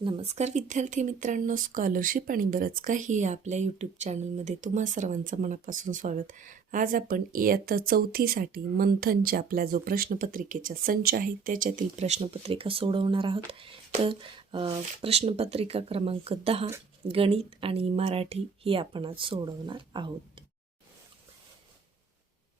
नमस्कार विद्यार्थी मित्रांनो, स्कॉलरशिप आणि बरंच काही या आपल्या यूट्यूब चॅनलमध्ये तुम्हा सर्वांचं मनापासून स्वागत. आज आपण इयत्ता चौथीसाठी मंथनच्या आपला जो प्रश्नपत्रिकेचा संच आहे त्याच्यातील प्रश्नपत्रिका सोडवणार आहोत. तर प्रश्नपत्रिका क्रमांक 10 गणित आणि मराठी ही आपण आज सोडवणार आहोत.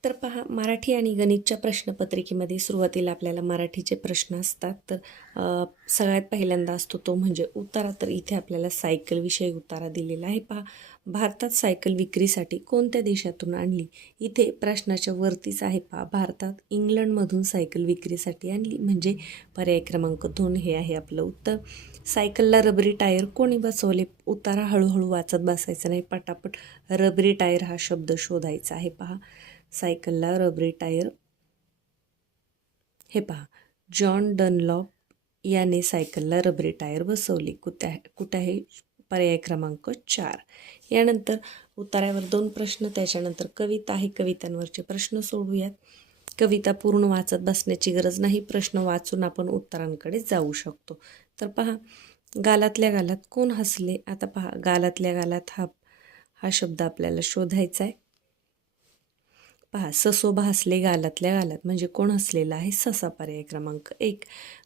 तर पहा, मराठी आणि गणितच्या प्रश्नपत्रिकेमध्ये सुरुवातीला आपल्याला मराठीचे प्रश्न असतात. तर सगळ्यात पहिल्यांदा असतो तो म्हणजे उतारा. तर इथे आपल्याला सायकल विषयी उतारा दिलेला आहे. पहा, भारतात सायकल विक्रीसाठी कोणत्या देशातून आणली? इथे प्रश्नाच्या वरतीच आहे. पहा, भारतात इंग्लंडमधून सायकल विक्रीसाठी आणली, म्हणजे पर्याय क्रमांक 2 हे आहे आपलं उत्तर. सायकलला रबरी टायर कोणी बसवले? उतारा हळूहळू वाचत बसायचं नाही, पटापट रबरी टायर हा शब्द शोधायचा आहे. पहा, सायकलला रबरी टायर, हे पहा, जॉन डनलॉप याने सायकलला रबरी टायर बसवली. कुठे आहे? पर्याय क्रमांक 4. यानंतर उतार्यावर 2 प्रश्न, त्याच्यानंतर कविता आहे. कवितांवरचे प्रश्न सोडूयात. कविता पूर्ण वाचत बसण्याची गरज नाही, प्रश्न वाचून आपण उत्तरांकडे जाऊ शकतो. तर पहा, गालातल्या गालात कोण हसले? आता पहा, गालातल्या गालात हा शब्द आपल्याला शोधायचा आहे. पहा, ससोबा हसले गालातल्या गालात, म्हणजे कोण हसलेला आहे? ससा. पर्याय क्रमांक 1.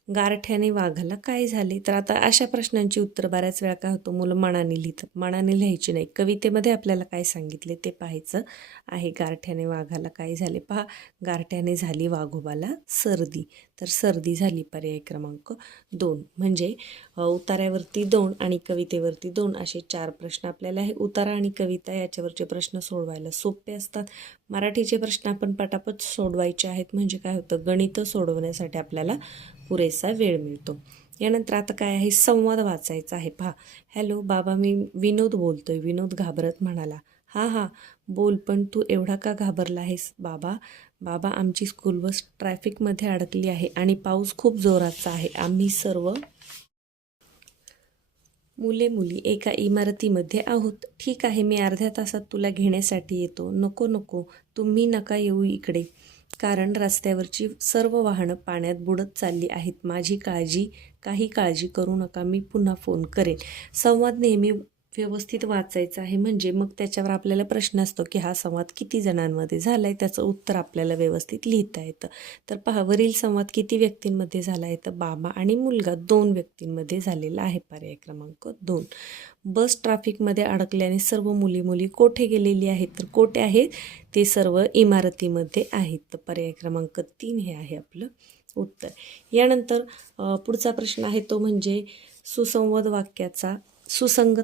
गारठ्याने वाघाला काय झाले? तर आता अशा प्रश्नांची उत्तर बऱ्याच वेळा काय होतं, मुलं मनाने लिहितात. मनाने लिहायची नाही, कवितेमध्ये आपल्याला काय सांगितले ते पाहायचं आहे. गारठ्याने वाघाला काय झाले? पहा, गारठ्याने झाली वाघोबाला सर्दी. तर सर्दी झाली. पर्याय क्रमांक 2. म्हणजे उतार्यावरती 2 आणि कवितेवरती 2 असे 4 प्रश्न आपल्याला आहे. उतारा आणि कविता याच्यावरचे प्रश्न सोडवायला सोपे असतात. मराठीचे प्रश्न आपण पटापट सोडवायचे आहेत, म्हणजे काय होतं, गणित सोडवण्यासाठी आपल्याला पुरेसा वेळ मिळतो. यानंतर आता काय आहे, संवाद वाचायचा आहे. पहा, हॅलो बाबा, मी विनोद बोलतोय. विनोद घाबरत म्हणाला, हा बोल, पण तू एवढा का घाबरला आहेस? बाबा, आमची स्कूल बस ट्रॅफिकमध्ये अडकली आहे आणि पाऊस खूप जोराचा आहे. आम्ही सर्व मुली एका इमारतीमध्ये आहोत. ठीक आहे, मी अर्ध्या तासात तुला घेण्यासाठी येतो. नको, तुम्ही नका येऊ इकडे, कारण रस्त्यावरची सर्व वाहनं पाण्यात बुडत चालली आहेत. काही काळजी करू नका, मी पुन्हा फोन करेन. संवाद नेहमी व्यवस्थित वाचायचा आहे, म्हणजे मग त्याच्यावर आपल्याला प्रश्न असतो की हा संवाद किती जणांमध्ये झाला आहे, त्याचं उत्तर आपल्याला व्यवस्थित लिहिता येतं. तर पहा, वरील संवाद किती व्यक्तींमध्ये झाला आहे? तर बाबा आणि मुलगा 2 व्यक्तींमध्ये झालेला आहे. पर्याय क्रमांक 2. बस ट्रॅफिकमध्ये अडकल्याने सर्व मुली कोठे गेलेली आहेत? तर कोठे आहेत? ते सर्व इमारतीमध्ये आहेत. तर पर्याय क्रमांक 3 हे आहे आपलं उत्तर. यानंतर पुढचा प्रश्न आहे तो म्हणजे सुसंगत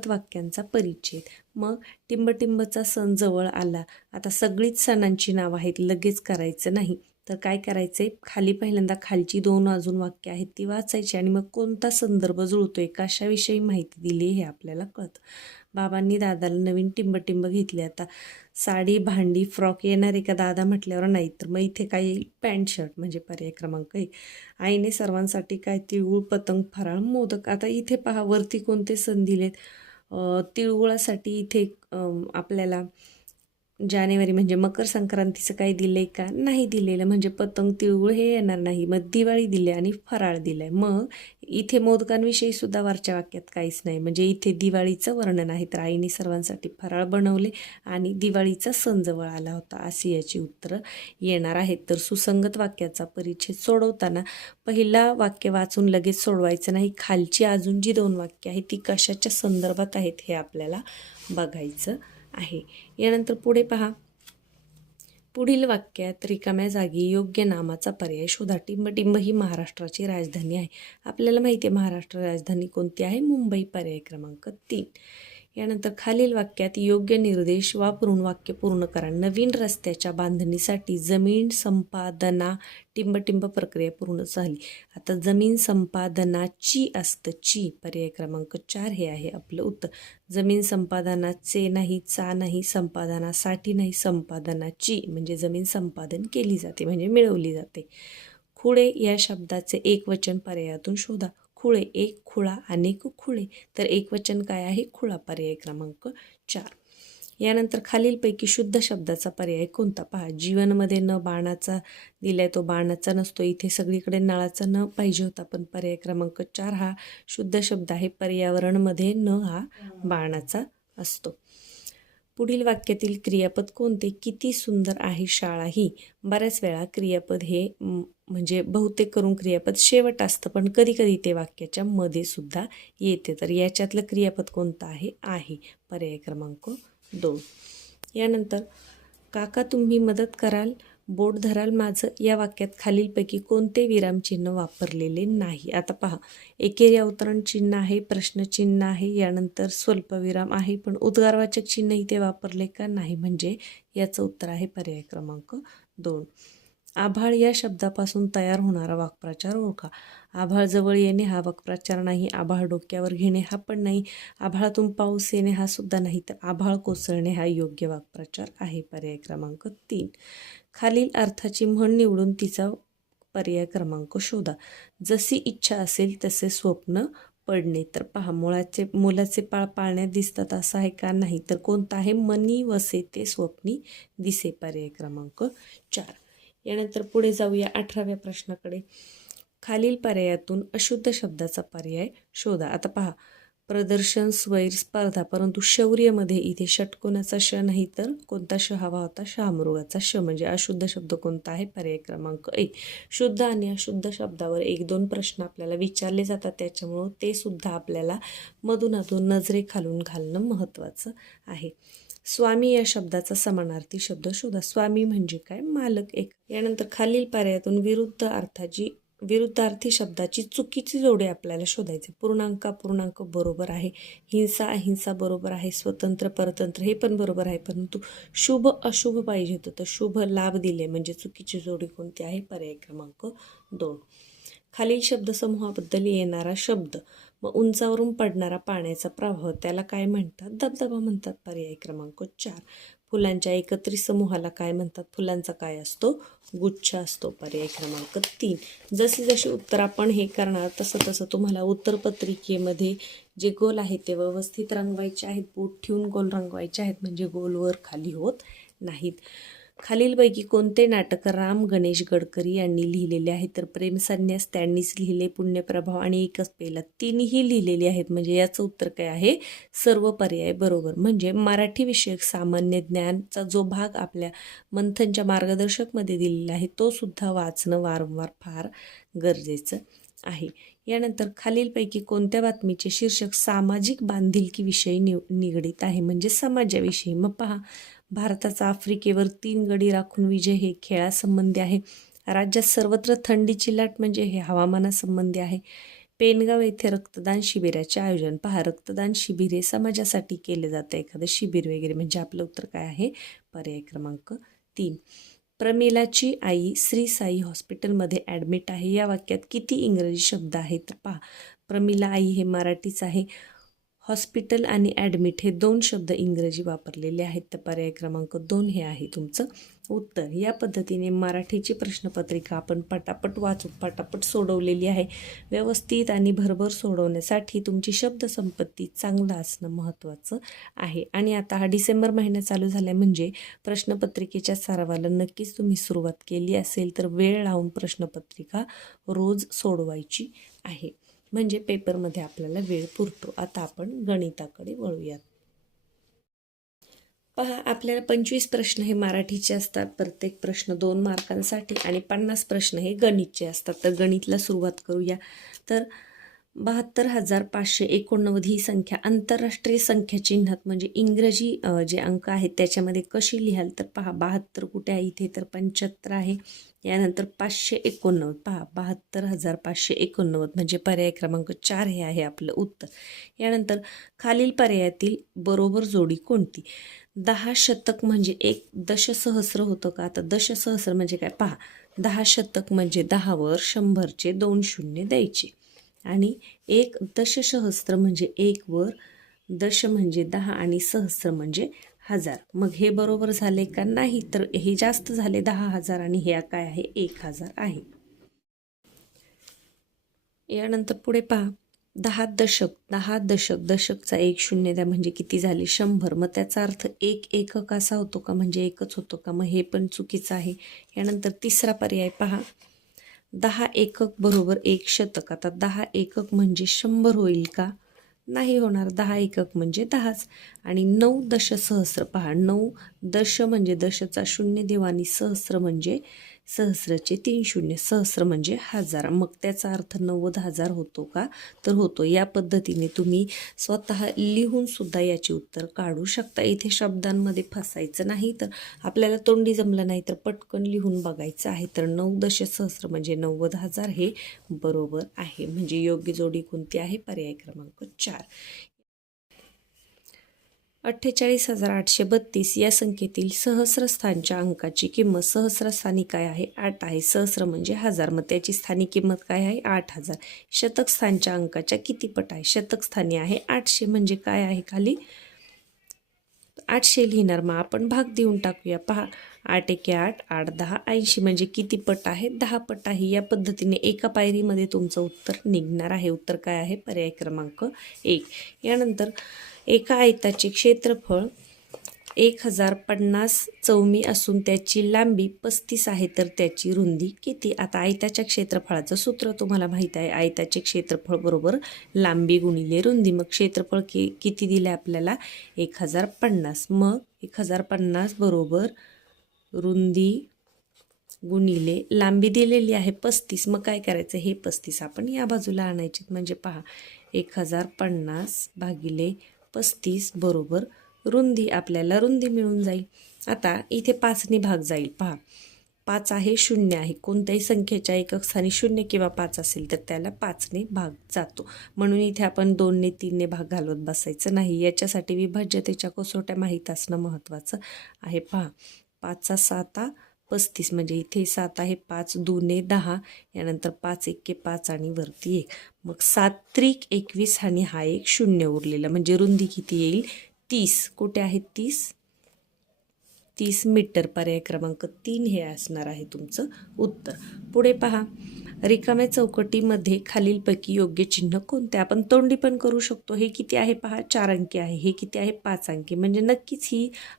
वाक्यांचा परिच्छेद. मग टिंबटिंबचा सण जवळ आला. आता सगळीच सणांची नावं आहेत, लगेच करायचं नाही. तर काय करायचंय, खाली पहिल्यांदा खालची 2 अजून वाक्य आहेत ती वाचायची आणि मग कोणता संदर्भ जुळतोय, कशाविषयी माहिती दिली हे आपल्याला कळतं. बाबांनी दादाला नवीन टिंबटिंब घेतले. आता साडी, भांडी, फ्रॉक येणार आहे का दादा म्हटल्यावर? नाही. तर मग इथे काय येईल? पॅन्ट शर्ट, म्हणजे पर्याय क्रमांक 1. आईने सर्वांसाठी काय? तिळगुळ, पतंग, फराळ, मोदक. आता इथे पहा, वरती कोणते सण दिलेत? तिळगुळासाठी इथे आपल्याला जानेवारी, म्हणजे मकर संक्रांतीचं काही दिलं आहे का? नाही दिलेलं, म्हणजे पतंग, तिळगुळ हे येणार नाही. मग दिवाळी दिली आणि फराळ दिलं आहे. मग इथे मोदकांविषयी सुद्धा वरच्या वाक्यात काहीच नाही, म्हणजे इथे दिवाळीचं वर्णन आहे. तर आईने सर्वांसाठी फराळ बनवले आणि दिवाळीचा सण जवळ आला होता, अशी याची उत्तरं येणार आहेत. तर सुसंगत वाक्याचा परिच्छेद सोडवताना पहिला वाक्य वाचून लगेच सोडवायचं नाही, खालची अजून जी 2 वाक्य आहेत ती कशाच्या संदर्भात आहेत हे आपल्याला बघायचं आहे. यानंतर पुढे पहा, पुढील वाक्यात रिकाम्या जागी योग्य नामाचा पर्याय शोधा. टिंबटिंब ही महाराष्ट्राची राजधानी आहे. आपल्याला माहिती आहे महाराष्ट्र राजधानी कोणती आहे? मुंबई. पर्याय क्रमांक 3. यानंतर खालील वाक्यात योग्य निर्देश वापरून वाक्य पूर्ण करा. नवीन रस्त्याच्या बांधणीसाठी जमीन संपादना टिंबटिंब प्रक्रिया पूर्ण झाली. आता जमीन संपादनाची असतं, ची. पर्याय क्रमांक 4 हे आहे आपलं उत्तर. जमीन संपादनाचे नाही, चा नाही, संपादनासाठी नाही, संपादनाची, म्हणजे जमीन संपादन केली जाते, म्हणजे मिळवली जाते. खुळे या शब्दाचे एकवचन पर्यायातून शोधा. खुळे, एक खुळा, अनेक खुळे. तर एकवचन काय आहे? खुळा. पर्याय क्रमांक 4. यानंतर खालीलपैकी शुद्ध शब्दाचा पर्याय कोणता? पहा, जीवनमध्ये न बाणाचा दिलाय, तो बाणाचा नसतो. इथे सगळीकडे नळाचा न पाहिजे होता, पण पर्याय क्रमांक 4 हा शुद्ध शब्द आहे. पर्यावरणमध्ये न हा बाणाचा असतो. पुढील वाक्यातील क्रियापद कोणते? किती सुंदर आहे शाळा ही. बऱ्याच वेळा क्रियापद हे म्हणजे बहुतेक करून क्रियापद शेवट असतं, पण कधी कधी ते वाक्याच्या मध्ये सुद्धा येते. तर याच्यातलं क्रियापद कोणतं आहे? पर्याय क्रमांक 2. यानंतर काका तुम्ही मदत कराल, बोट धराल माझं, या वाक्यात खालीलपैकी कोणते विरामचिन्ह वापरलेले नाही? आता पहा, एकेरी अवतरण चिन्ह आहे, प्रश्नचिन्ह आहे, यानंतर स्वल्पविराम आहे, पण उद्गारवाचक चिन्ह इथे वापरले का नाही? म्हणजे याचं उत्तर आहे पर्याय क्रमांक 2. आभाळ या शब्दापासून तयार होणारा वाक्प्रचार ओळखा. आभाळ जवळ येणे हा वाक्प्रचार नाही. आभाळ डोक्यावर घेणे हा पण नाही. आभाळातून पाऊस येणे हा सुद्धा नाही. तर आभाळ कोसळणे हा योग्य वाक्प्रचार आहे. पर्याय क्रमांक 3. खालील अर्थाची म्हण निवडून तिचा पर्याय क्रमांक शोधा. जशी इच्छा असेल तसे स्वप्न पडणे. तर पहा, मुलाचे पाळ पाळण्यात दिसतात असं आहे का? नाही. तर कोणता आहे? मनी वसे ते स्वप्नी दिसे. पर्याय क्रमांक 4. यानंतर पुढे जाऊया 18व्या प्रश्नाकडे. खालील पर्यायातून अशुद्ध शब्दाचा पर्याय शोधा. आता पहा, प्रदर्शन, स्वैर, स्पर्धा, परंतु शौर्यमध्ये इथे षटकोनाचा श नाही, तर कोणता श हवा होता? शहामृगाचा श. म्हणजे अशुद्ध शब्द कोणता आहे? पर्याय क्रमांक 1. शुद्ध आणि अशुद्ध शब्दावर 1-2 प्रश्न आपल्याला विचारले जातात, त्याच्यामुळं ते सुद्धा आपल्याला मधून नजरेखालून घालणं महत्त्वाचं आहे. स्वामी या शब्दाचा समानार्थी शब्द शोधा. स्वामी म्हणजे काय? मालक एक. यानंतर खालील पर्यायातून विरुद्धार्थी शब्दाची चुकीची जोडी आपल्याला शोधायची. पूर्णांक बरोबर आहे, हिंसा अहिंसा बरोबर आहे, स्वतंत्र परतंत्र हे पण बरोबर आहे, परंतु शुभ अशुभ पाहिजे होतं, तर शुभ लाभ दिले म्हणजे चुकीची जोडी कोणती आहे? पर्याय क्रमांक 2. खालील शब्दसमूहाबद्दल येणारा शब्द. मग उंचावरून पडणारा पाण्याचा प्रवाह त्याला काय म्हणतात? धबधबा म्हणतात. पर्याय क्रमांक 4. फुलांच्या एकत्रित समूहाला काय म्हणतात? फुलांचा काय असतो? गुच्छ असतो. पर्याय क्रमांक 3. जशी उत्तर आपण हे करणार तसं तुम्हाला उत्तरपत्रिकेमध्ये जे गोल आहेत ते व्यवस्थित रंगवायचे आहेत. बोट ठेवून गोल रंगवायचे आहेत, म्हणजे गोलवर खाली होत नाहीत. खालीलपैकी कोणते नाटक राम गणेश गडकरी यांनी लिहिलेले आहे? तर प्रेमसन्यास त्यांनीच लिहिले, पुण्यप्रभाव आणि एकच पेला तिन्ही लिहिलेले आहेत. म्हणजे याचं उत्तर काय आहे? सर्व पर्याय बरोबर. म्हणजे मराठी विषयक सामान्य ज्ञानचा जो भाग आपल्या मंथनच्या मार्गदर्शकमध्ये दिलेला आहे तो सुद्धा वाचणं वारंवार फार गरजेचं आहे. यानंतर खालीलपैकी कोणत्या बातमीचे शीर्षक सामाजिक बांधिलकीविषयी निगडीत आहे? म्हणजे समाजाविषयी. मग पहा, भारताचा आफ्रिकेवर 3 गडी राखून विजय हे खेळासंबंधी आहे. राज्यात सर्वत्र थंडीची लाट म्हणजे हे हवामानासंबंधी आहे. पेनगाव येथे रक्तदान शिबिराचे आयोजन. पहा, रक्तदान शिबिर हे समाजासाठी केले जातं, एखादं शिबिर वगैरे. म्हणजे आपलं उत्तर काय आहे? पर्याय क्रमांक 3. प्रमिलाची आई श्री साई हॉस्पिटलमध्ये ॲडमिट आहे. या वाक्यात किती इंग्रजी शब्द आहेत? तर पहा, प्रमिला आई हे मराठीच आहे. हॉस्पिटल आणि ॲडमिट हे 2 शब्द इंग्रजी वापरलेले आहेत. तर पर्याय क्रमांक 2 हे आहे तुमचं उत्तर. या पद्धतीने मराठीची प्रश्नपत्रिका आपण पटापट वाचून पटापट सोडवलेली आहे. व्यवस्थित आणि भरभर सोडवण्यासाठी तुमची शब्दसंपत्ती चांगलं असणं महत्त्वाचं आहे. आणि आता हा डिसेंबर महिना चालू झाला म्हणजे प्रश्नपत्रिकेच्या सरावाला नक्कीच तुम्ही सुरुवात केली असेल तर वेळ लावून प्रश्नपत्रिका रोज सोडवायची आहे, म्हणजे पेपरमध्ये आपल्याला वेळ पुरतो. आता आपण गणिताकडे वळूयात. पहा, आपल्याला 25 प्रश्न हे मराठीचे असतात, प्रत्येक प्रश्न 2 मार्कांसाठी, आणि 50 प्रश्न हे गणितचे असतात. तर गणितला सुरुवात करूया. तर 72,589 ही संख्या आंतरराष्ट्रीय संख्या चिन्हात म्हणजे इंग्रजी जे अंक आहेत त्याच्यामध्ये कशी लिहाल? तर पहा, 72 कुठे आहे इथे? तर 75 आहे. यानंतर 589. पहा, 72,589 म्हणजे पर्याय क्रमांक 4 हे आहे आपलं उत्तर. यानंतर खालील पर्यायातील बरोबर जोडी कोणती? 10 शतक म्हणजे 1 दशसहस्र होतं का? आता दशसहस्र म्हणजे काय? पहा, 10 शतक म्हणजे 10वर 100चे 2 शून्य द्यायचे, आणि 1 दशसहस्र म्हणजे 1 वर दश म्हणजे 10 आणि सहस्र म्हणजे 1000. मग हे बरोबर झाले का? नाही. तर हे जास्त झाले 10,000 आणि हे काय आहे? 1,000 आहे. यानंतर पुढे पहा, 10 दशक, दशकचा 1 शून्य द्या म्हणजे किती झाले 100. मग त्याचा अर्थ 1 एकक असा होतो का, म्हणजे एकच होतो का, मग हे पण चुकीचं आहे. यानंतर तिसरा पर्याय पहा, 10 एकक बरोबर 1 शतक. आता 10 एकक म्हणजे 100 होईल का, नाही होणार. 10 एकक म्हणजे 10च. आणि 9 दशसहस्र पहा, 9 दश म्हणजे दशचा शून्य देऊ आणि सहस्र म्हणजे सहस्रचे 3 शून्य, सहस्र म्हणजे 1000. मग त्याचा अर्थ 90,000 होतो का, तर होतो. या पद्धतीने तुम्ही स्वतः लिहून सुद्धा याचे उत्तर काढू शकता. इथे शब्दांमध्ये फसायचं नाही. तर आपल्याला तोंडी जमलं नाही तर पटकन लिहून बघायचं आहे. तर 9 दशसहस्र म्हणजे 90,000 हे बरोबर आहे. म्हणजे योग्य जोडी कोणती आहे, पर्याय क्रमांक 4. 48,832 या संख्येतील सहस्रस्थानच्या अंकाची किंमत सहस्रस्थानी काय आहे, 8 आहे. सहस्र म्हणजे 1000, मग त्याची स्थानिक किंमत काय आहे, 8000. शतक स्थानच्या अंकाच्या किती पट आहे, शतक स्थानी आहे 800, म्हणजे काय आहे खाली 800 लिहिणार. मग आपण भाग देऊन टाकूया. पहा, 8 एके 8, 8 10 80, म्हणजे किती पट आहे, 10 पट आहे. या पद्धतीने एका पायरीमध्ये तुमचं उत्तर निघणार आहे. उत्तर काय आहे, पर्याय क्रमांक 1. यानंतर एका आयताचे क्षेत्रफळ 1050 चौमी असून त्याची लांबी 35 आहे, तर त्याची रुंदी किती. आता आयताच्या क्षेत्रफळाचं सूत्र तुम्हाला माहीत आहे. आयताचे क्षेत्रफळ बरोबर लांबी गुणिले रुंदी. मग क्षेत्रफळ किती दिले आपल्याला, 1050. मग 1050 बरोबर रुंदी गुणिले लांबी दिलेली आहे 35. मग काय करायचं, हे 35 आपण या बाजूला आणायचे. म्हणजे पहा, 1050 भागिले 35 बरोबर रुंदी, आपल्याला रुंदी मिळून जाईल. आता इथे 5ने भाग जाईल. पहा, 5 आहे, 0 आहे. कोणत्याही संख्येच्या एकक स्थानी 0 किंवा 5 असेल तर त्याला 5ने भाग जातो. म्हणून इथे आपण 2ने 3ने भाग घालवत बसायचं नाही. याच्यासाठी विभाज्यतेच्या कसोट्या माहीत असणं महत्त्वाचं आहे. पहा, 5 7 35, म्हणजे इथे 7 आहे, 5 2 10, यानंतर 5 1 5 आणि वरती 1. मग 7 त्रिक 21 आणि हा एक 0 उरलेला, म्हणजे रुंदी किती येईल, 30. कुठे आहे 30, 30 मीटर. पर्याय क्रमांक 3 हे असणार आहे तुमचं उत्तर. पुढे पहा, रिकाम्या चौकटीमध्ये खालीलपैकी योग्य चिन्ह कोणते. आपण तोंडी पण करू शकतो. हे किती आहे पहा, 4 अंकी आहे. हे किती आहे, 5 अंकी. म्हणजे नक्कीच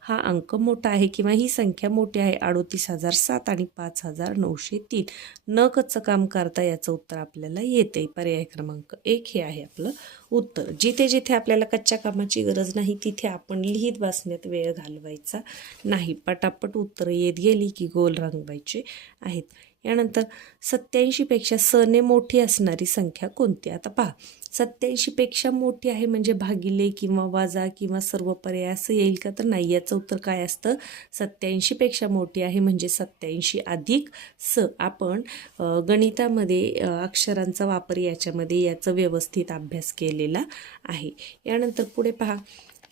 हा अंक मोठा आहे किंवा ही संख्या मोठी आहे. 38,007 आणि 5,903. न कच्चं काम करता याचं उत्तर आपल्याला येते. पर्याय क्रमांक 1 हे आहे आपलं उत्तर. जिथे जिथे आपल्याला कच्च्या कामाची गरज नाही तिथे आपण लिहित बसण्यात वेळ घालवायचा नाही. पटापट उत्तरं येत गेली की गोल रंगवायचे आहेत. यानंतर 87 पेक्षा सने मोठी असणारी संख्या कोणती. आता पहा, 87 पेक्षा मोठी आहे म्हणजे भागिले किंवा वाजा किंवा सर्व पर्याय असं येईल का, तर नाही. याचं उत्तर काय असतं, 87 पेक्षा मोठी आहे म्हणजे 87 अधिक स. आपण गणितामध्ये अक्षरांचा वापर याच्यामध्ये याचा व्यवस्थित अभ्यास केलेला आहे. यानंतर पुढे पहा,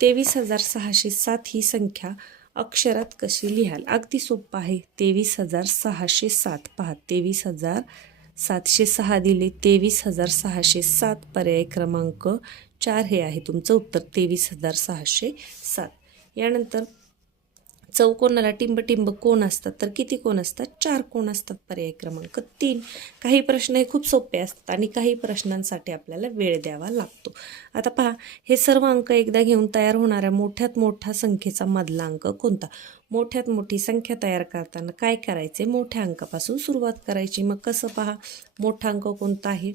23,607 ही संख्या अक्षरात कशी लिहाल. अगदी सोपं आहे. 23,607. पहा, 23,706 दिले, 23,607. पर्याय क्रमांक 4 हे आहे तुमचं उत्तर, 23,607. यानंतर चौकोनाला टिंब कोण असतात, तर किती कोण असतात, 4 कोण असतात. पर्याय क्रमांक 3. काही प्रश्न हे खूप सोपे असतात आणि काही प्रश्नांसाठी आपल्याला वेळ द्यावा लागतो. आता पहा, हे सर्व अंक एकदा घेऊन तयार होणाऱ्या मोठ्यात मोठा संख्येचा मधला अंक कोणता. मोठ्यात मोठी संख्या तयार करताना काय करायचे, मोठ्या अंकापासून सुरुवात करायची. मग कसं पहा, मोठा अंक कोणता आहे,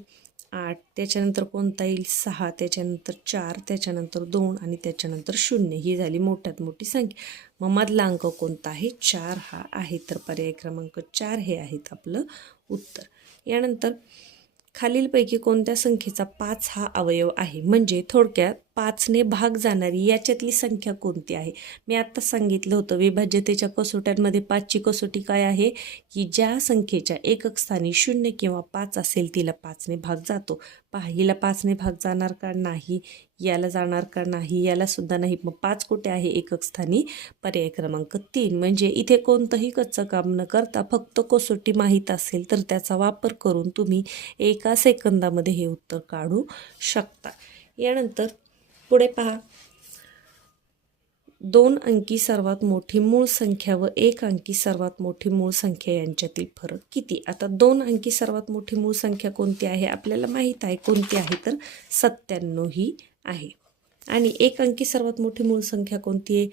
8, त्याच्यानंतर कोणता येईल, 6, त्याच्यानंतर 4, त्याच्यानंतर 2 आणि त्याच्यानंतर 0. ही झाली मोठ्यात मोठी संख्या. मग मधला अंक कोणता आहे, 4 हा आहे. तर पर्याय क्रमांक 4 हे आहेत आपलं उत्तर. यानंतर खालीलपैकी कोणत्या संख्येचा 5 हा अवयव आहे. म्हणजे थोडक्यात 5ने भाग जाणारी याच्यातली संख्या कोणती आहे. मी आत्ता सांगितलं होतं विभाज्यतेच्या कसोट्यांमध्ये 5ची कसोटी काय आहे, की ज्या संख्येच्या एकक स्थानी 0 किंवा 5 असेल तिला 5ने भाग जातो. पहा, हिला 5ने भाग जाणार का नाही, याला जाणार का नाही, याला सुद्धा नाही. मग 5 कुठे आहे, एकक स्थानी. पर्याय क्रमांक 3. म्हणजे इथे कोणतंही कच्चं काम न करता फक्त कसोटी माहीत असेल तर त्याचा वापर करून तुम्ही एका सेकंदामध्ये हे उत्तर काढू शकता. यानंतर पुढे पहा, 2 अंकी सर्वात मोठी मूळ संख्या व 1 अंकी सर्वात मोठी मूळ संख्या यांच्यातील फरक किती? आता 2 अंकी सर्वात मोठी मूळ संख्या कोणती आहे आपल्याला माहीत आहे. कोणती आहे तर 97 ही आहे. आणि 1 अंकी सर्वात मोठी मूळ संख्या कोणती आहे?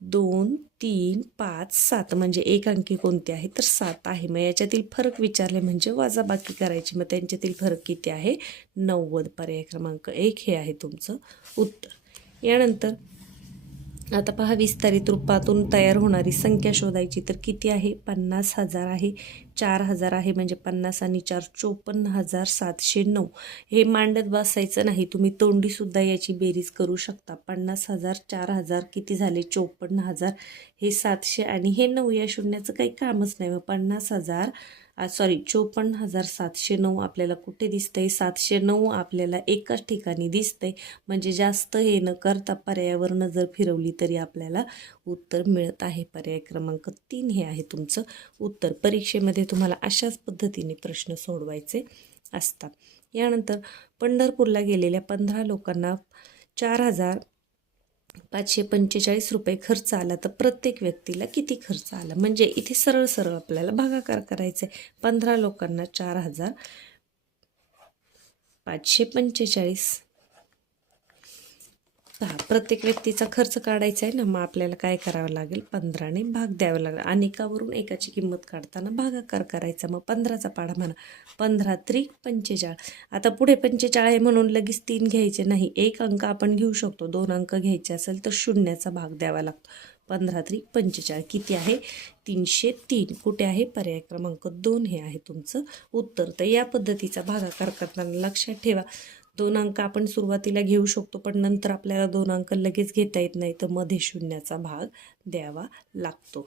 2, 3, 5, 7 म्हणजे 1 अंकी कोणती आहे तर 7 आहे. मग याच्यातील फरक विचारले म्हणजे वजाबाकी करायची. मग त्यांच्यातील फरक किती आहे? 90. पर्याय क्रमांक 1 हे आहे तुमचं उत्तर. यानंतर आता पहा, विस्तारित रूपातून तयार होणारी संख्या शोधायची तर किती आहे? 50,000 आहे. 4,000 आहे म्हणजे 50 आणि 4 54,709. हे मांडत बसायचं नाही, तुम्ही तोंडीसुद्धा याची बेरीज करू शकता. 50,000 4,000 किती झाले? 54,000. हे 700 आणि हे 9 या शून्याचं काही कामच नाही. मग 50,000 54,709 आपल्याला कुठे दिसतंय? 709 आपल्याला एकाच ठिकाणी दिसतंय. म्हणजे जास्त हे न करता पर्यायावरनं जर फिरवली तरी आपल्याला उत्तर मिळत आहे. पर्याय क्रमांक 3 हे आहे तुमचं उत्तर. परीक्षेमध्ये तुम्हाला अशाच पद्धतीने प्रश्न सोडवायचे असतात. यानंतर पंढरपूरला गेलेल्या 15 लोकांना 4,545 रुपये खर्च आला तर प्रत्येक व्यक्तीला किती खर्च आला? म्हणजे इथे सरळ सरळ आपल्याला भागाकार करायचा आहे. 15 लोकांना 4,545. प्रत्येक व्यक्तीचा खर्च काढायचा आहे ना. मग आपल्याला काय करावं लागेल? 15ने भाग द्यावं लागेल. अनेकावरून एकाची किंमत काढताना भागाकार करायचा. मग 15चा पाढा म्हणा. 15 त्रिक 45. आता पुढे 45 आहे म्हणून लगेच 3 घ्यायचे नाही. एक अंक आपण घेऊ शकतो. 2 अंक घ्यायचे असेल तर शून्याचा भाग द्यावा लागतो. 15 त्रिक 45 किती आहे? 303. कुठे आहे? पर्याय क्रमांक 2 हे आहे तुमचं उत्तर. तर या पद्धतीचा भागाकार करताना लक्षात ठेवा, 2 अंक आपण सुरुवातीला घेऊ शकतो पण नंतर आपल्याला 2 अंक लगेच घेता येत नाही, तर मध्ये शून्याचा भाग द्यावा लागतो.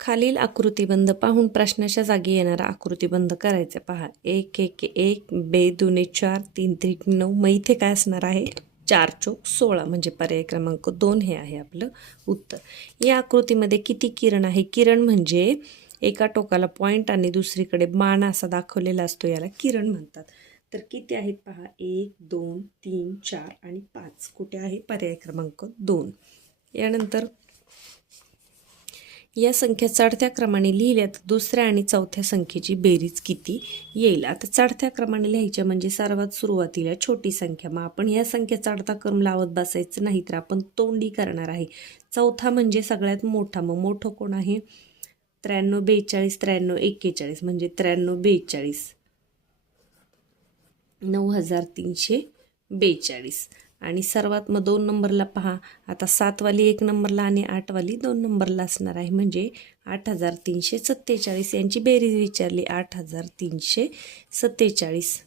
खालील आकृतिबंध पाहून प्रश्नाच्या जागी येणारा आकृतिबंध करायचा. पहा, 1 1 1 2 2 4 3 3 9. मग इथे काय असणार आहे? 4 चौक 16 म्हणजे पर्याय क्रमांक 2 हे आहे आपलं उत्तर. या आकृतीमध्ये किती किरण आहे? किरण म्हणजे एका टोकाला पॉईंट आणि दुसरीकडे बाण असा दाखवलेला असतो, याला किरण म्हणतात. तर किती आहेत पहा? 1 2 3 4 आणि 5. कुठे आहे? पर्याय क्रमांक 2. यानंतर या संख्या चढत्या क्रमाने लिहिल्या तर दुसऱ्या आणि चौथ्या संख्येची बेरीज किती येईल? आता चढत्या क्रमाने लिहायच्या म्हणजे सर्वात सुरुवातीला छोटी संख्या. मग आपण या संख्या चढता क्रम लावत बसायचं नाही, तर आपण तोंडी करणार आहे. चौथा म्हणजे सगळ्यात मोठा. मग मोठं कोण आहे? 93 42 93 41 म्हणजे 93 42 9,342. आणि सर्वात मग 2 नंबरला पहा. आता 7 वाली 1 नंबरला आणि 8 वाली 2 नंबरला असणार आहे म्हणजे 8,347. यांची बेरीज विचारली. 8,347.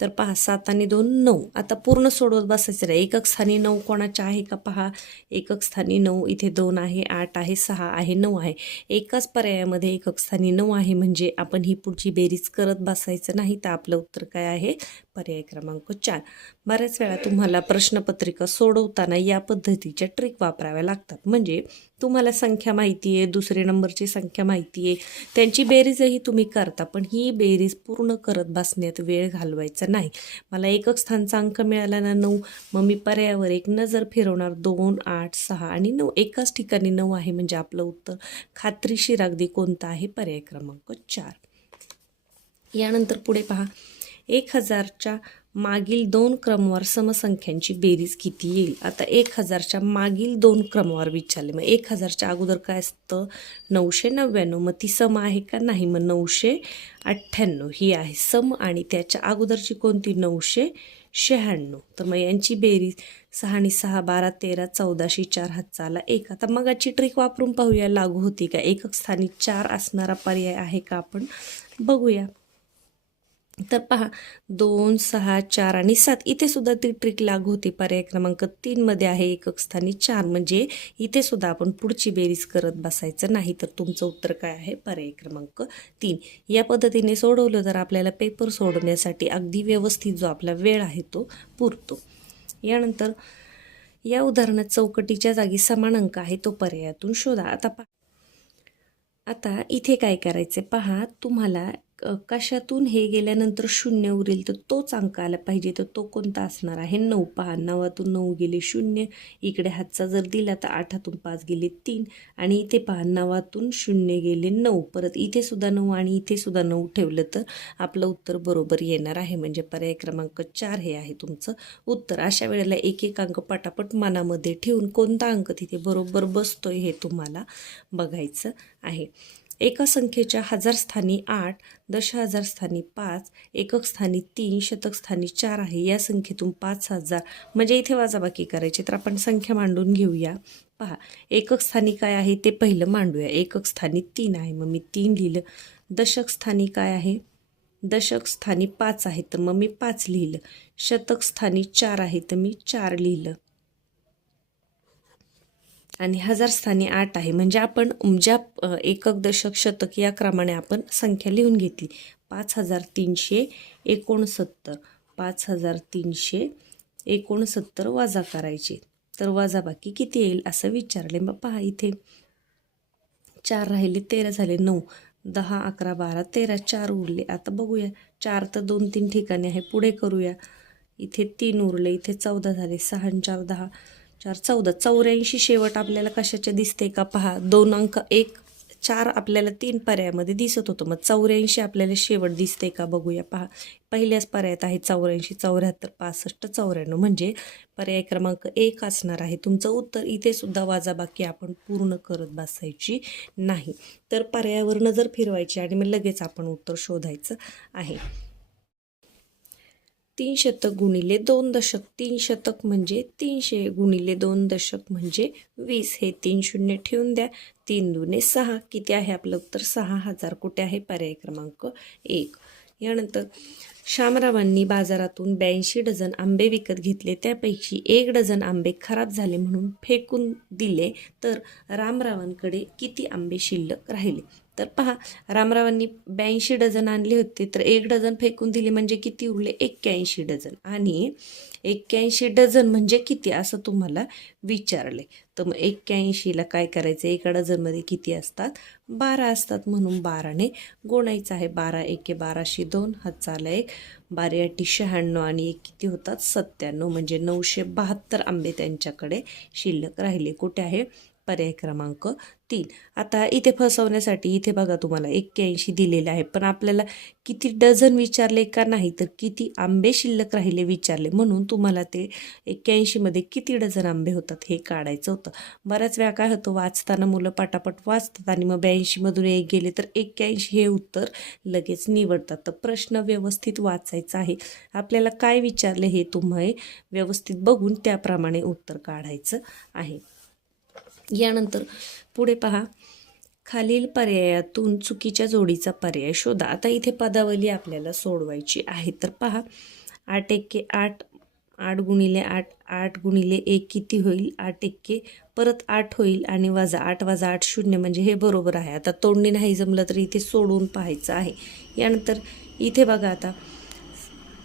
तर पहा, 7 आणि 2 9. आता पूर्ण सोडवत बसायचं नाही. एकक स्थानी 9 कोणाच्या आहे का? पहा, एकक स्थानी 9 इथे 2 आहे, 8 आहे, 6 आहे, 9 आहे. एकाच पर्यायामध्ये एकक स्थानी 9 आहे म्हणजे आपण ही पुढची बेरीज करत बसायचं नाही. तर आपलं उत्तर काय आहे? पर्याय क्रमांक 4. बऱ्याच वेळा तुम्हाला प्रश्नपत्रिका सोडवताना या पद्धतीच्या ट्रिक वापराव्या लागतात. म्हणजे तुम्हाला संख्या माहिती आहे, दुसरे नंबरची संख्या माहिती आहे, त्यांची बेरीजही तुम्ही करता, पण ही बेरीज पूर्ण करत बसण्यात वेळ घालवायचा नाही. मला एकक स्थानचा अंक मिळाला ना 9, मग मी पर्यायावर एक नजर फिरवणार. 2 8 6 आणि 9. एकाच ठिकाणी 9 आहे म्हणजे आपलं उत्तर खात्रीशीर अगदी कोणतं आहे? पर्याय क्रमांक 4. यानंतर पुढे पहा, 1000च्या मागील 2 क्रमवार समसंख्यांची बेरीज किती येईल? आता 1000च्या मागील 2 क्रमवार विचारले. मग 1000च्या अगोदर काय असतं? 999. मग ती सम आहे का? नाही. मग 998 ही आहे सम. आणि त्याच्या अगोदरची कोणती? 996. तर मग यांची बेरीज 6 आणि 6 12 13 14शी 4 हातचा आला 1. आता मगाची ट्रिक वापरून पाहूया लागू होती का? एकक स्थानी 4 असणारा पर्याय आहे का? आपण बघूया. तर पहा, 2 6 4 आणि 7. इथे सुद्धा ती ट्रिक लागू होती. पर्याय क्रमांक 3 मध्ये आहे एकक स्थानी 4 म्हणजे इथे सुद्धा आपण पुढची बेरीज करत बसायचं नाही. तर तुमचं उत्तर काय आहे? पर्याय क्रमांक 3. या पद्धतीने सोडवलं तर आपल्याला पेपर सोडवण्यासाठी अगदी व्यवस्थित जो आपला वेळ आहे तो पुरतो. यानंतर या उदाहरणात चौकटीच्या जागी समान अंक आहे तो पर्यायातून शोधा. आता इथे काय करायचं? पहा, तुम्हाला कशातून हे गेल्यानंतर 0 उरेल तर तोच अंक आला पाहिजे. तर तो कोणता असणार आहे? 9. पहा, 9तून 9 गेले 0. इकडे हातचा जर दिला तर 8तून 5 गेले 3 आणि इथे पहा 9तून 0 गेले 9. परत इथे सुद्धा 9 आणि इथे सुद्धा 9 ठेवलं तर आपलं उत्तर बरोबर येणार आहे. म्हणजे पर्याय क्रमांक 4 हे आहे तुमचं उत्तर. अशा वेळेला एक एक अंक पटापट मनामध्ये ठेवून कोणता अंक तिथे बरोबर बसतोय हे तुम्हाला बघायचं आहे. एका संख्येच्या हजार स्थानी 8, दशहजार स्थानी 5, एकक स्थानी 3, शतक स्थानी 4 आहे. या संख्येतून 5000 म्हणजे इथे वजाबाकी करायची. तर आपण संख्या मांडून घेऊया. पहा, एकक स्थानी काय आहे ते पहिलं मांडूया. एकक स्थानी 3 आहे, मग मी 3 लिहिलं. दशक स्थानी काय आहे? दशक स्थानी 5 आहे, तर मग मी 5 लिहिलं. शतक स्थानी 4 आहे, तर मी 4 लिहिलं. आणि हजार स्थानी 8 आहे. म्हणजे आपण ज्या एकक, दशक, शतक या क्रमाने आपण संख्या लिहून घेतली. 5369. 5369 वजा करायचे. तर वजाबाकी किती येईल असं विचारले. मग पहा, इथे 4 राहिले, 13 झाले, 9, 10, 11, 12, 13, 4 उरले. आता बघूया, 4 तर 2-3 ठिकाणी आहे. पुढे करूया. इथे 3 उरले, इथे 14 झाले. 6 आणि 4 10, 4 14. 84 शेवट आपल्याला कशाचे दिसते का? पहा, 2 अंक 1 4 आपल्याला 3 पर्यायामध्ये दिसत होतं. मग 84 आपल्याला शेवट दिसते का? बघूया. पहा, पहिल्याच पर्यायात आहे 84, 74, 65, 94. म्हणजे पर्याय क्रमांक 1 असणार आहे तुमचं उत्तर. इथे सुद्धा वजाबाकी आपण पूर्ण करत बसायची नाही. तर पर्यायावर नजर फिरवायची आणि मग लगेच आपण उत्तर शोधायचं आहे. 3 शतक गुणिले 2 दशक. 3 शतक म्हणजे 300 गुणिले 2 दशक म्हणजे 20. हे 3 शून्य ठेवून द्या. 3 दुने 6. किती आहे आपलं उत्तर? 6000. कुठे आहे? पर्याय क्रमांक 1. यानंतर शामरावांनी बाजारातून 82 डझन आंबे विकत घेतले. त्यापैकी 1 डझन आंबे खराब झाले म्हणून फेकून दिले. तर रामरावांकडे किती आंबे शिल्लक राहिले? तर पहा, रामरावांनी 82 डझन आणले होते, तर 1 डझन फेकून दिले म्हणजे किती उरले? 81 डझन. आणि 81 डझन म्हणजे किती असं तुम्हाला विचारले. तर मग 81ला काय करायचं? एका डझनमध्ये किती असतात? 12 असतात, म्हणून 12ने गुणायचं आहे. 12 एके 12शी 2, हातचा आला 1, 12 8 96 आणि 1 किती होतात? 97. म्हणजे 972 आंबे त्यांच्याकडे शिल्लक राहिले. कुठे आहे? पर्याय क्रमांक 3. आता इथे फसवण्यासाठी इथे बघा, तुम्हाला 81 दिलेले आहे, पण आपल्याला किती डझन विचारले का नाही, तर किती आंबे शिल्लक राहिले विचारले. म्हणून तुम्हाला ते 81मध्ये किती डझन आंबे होतात हे काढायचं होतं. बऱ्याच वेळा काय होतं, वाचताना मुलं पटापट वाचतात आणि मग 82मधून 1 गेले तर 81 हे उत्तर लगेच निवडतात. तर प्रश्न व्यवस्थित वाचायचा आहे. आपल्याला काय विचारले हे तुम्ही व्यवस्थित बघून त्याप्रमाणे उत्तर काढायचं आहे. यानंतर पुढे पहा, खालील पर्यायातून चुकीच्या जोडीचा पर्याय शोधा. आता इथे पदावली आपल्याला सोडवायची आहे. तर पहा, 8 एके 8, 8 गुणिले 8, 8 गुणिले 1 किती होईल? 8 एके परत 8 होईल आणि वजा 8 वजा 8 0 म्हणजे हे बरोबर आहे. आता तोडणी नाही जमलं तर इथे सोडून पाहायचं आहे. यानंतर इथे बघा, आता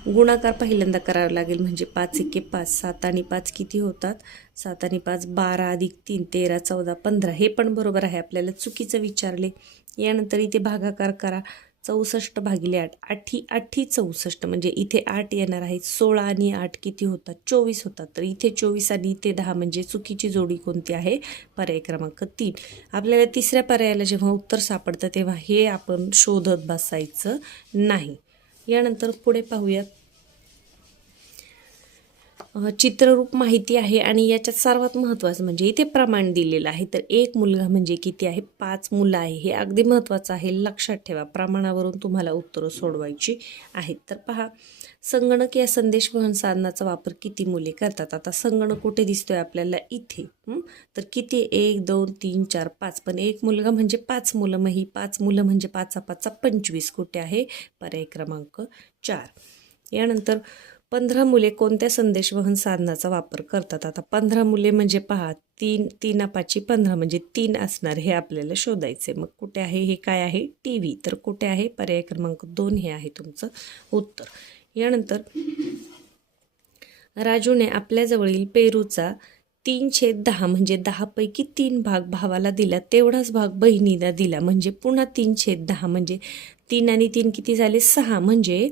गुणाकार पहिल्यांदा करावा लागेल. म्हणजे 5 एके 5, 7 आणि 5 किती होतात? 7 आणि 5 12 अधिक 3 13 14 15. हे पण बरोबर आहे. आपल्याला चुकीचं विचारले. यानंतर इथे भागाकार करा. 64 भागिले 8, 8 8 64 म्हणजे इथे 8 येणार आहे. 16 आणि 8 किती होतात? 24 होतात. तर इथे 24 आणि इथे 10 म्हणजे चुकीची जोडी कोणती आहे? पर्याय क्रमांक 3. आपल्याला तिसऱ्या पर्यायाला जेव्हा उत्तर सापडतं तेव्हा हे आपण शोधत बसायचं नाही. यानंतर पुढे पाहूयात. चित्ररूप माहिती आहे आणि याच्यात सर्वात महत्त्वाचं म्हणजे इथे प्रमाण दिलेलं आहे. तर 1 मुलगा म्हणजे किती आहे? 5 मुलं आहे. हे अगदी महत्त्वाचं आहे, लक्षात ठेवा. प्रमाणावरून तुम्हाला उत्तरं सोडवायची आहेत. तर पहा, संगणक या संदेशवहन साधनाचा वापर किती मुले करतात? आता संगणक कुठे दिसतोय आपल्याला? इथे. तर किती? 1 2 3 4 5. पण 1 मुलगा म्हणजे 5 मुलं. मग ही 5 मुलं म्हणजे 5 5 25. कुठे आहे? पर्याय क्रमांक 4. यानंतर 15 मुले कोणत्या संदेशवहन साधनाचा वापर करतात? आता 15 मुले म्हणजे पहा, 3 3 5 15 म्हणजे 3 असणार. हे आपल्याला शोधायचे. मग कुठे आहे? हे काय आहे? TV. तर कुठे आहे? पर्याय क्रमांक 2 हे आहे तुमचं उत्तर. यानंतर राजूने आपल्याजवळील पेरूचा 3/10 म्हणजे 10पैकी 3 भाग भावाला दिला, तेवढाच भाग बहिणीला दिला, म्हणजे पुन्हा 3/10 म्हणजे 3 आणि 3 किती झाले 6, म्हणजे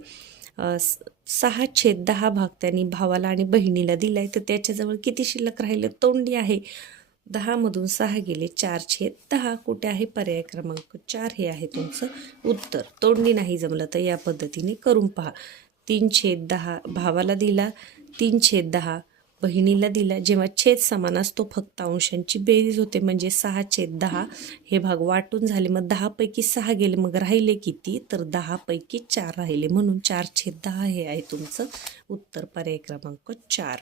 6/10 भाग त्यांनी भावाला आणि बहिणीला दिलाय. तर त्याच्याजवळ किती शिल्लक राहिले, तोंडी आहे. 10 मधून 6 गेले, 4/10. कुठे आहे पर्याय क्रमांक 4 हे आहे तुमचं उत्तर. तोंडी नाही जमलं तर या पद्धतीने करून पहा. 3/10 भावाला दिला, 3/10 बहिणीला दिला. जेव्हा छेद समान असतो फक्त अंशांची बेरीज होते, म्हणजे 6/10 हे भाग वाटून झाले. मग 10पैकी 6 गेले, मग राहिले किती, तर 10पैकी 4 राहिले, म्हणून 4/10 हे आहे तुमचं उत्तर पर्याय क्रमांक 4.